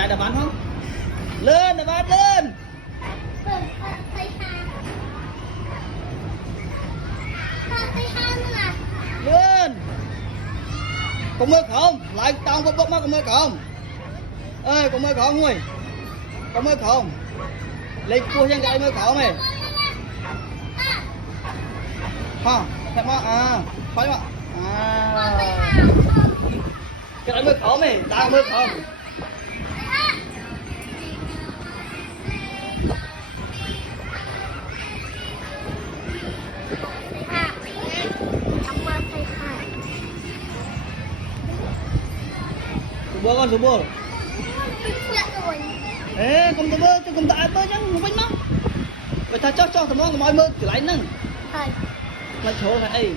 chạy đập bắn không? Lên đập bắn lên. Lên. Con mơ không? Lại tao bốc bốc má con mơ không? Ơi con mơ không ơi. Con mơ không? Lấy cua sang cái mơ không mày. Ha, thật mà phải mà. Cái mơ không mày, tao mơ không. Subur kan subur. Không tao mơ, không tao tới chứ, không phải nó. Vậy ta cho tao mơ mọi mơ lại nè. Lại chỗ này.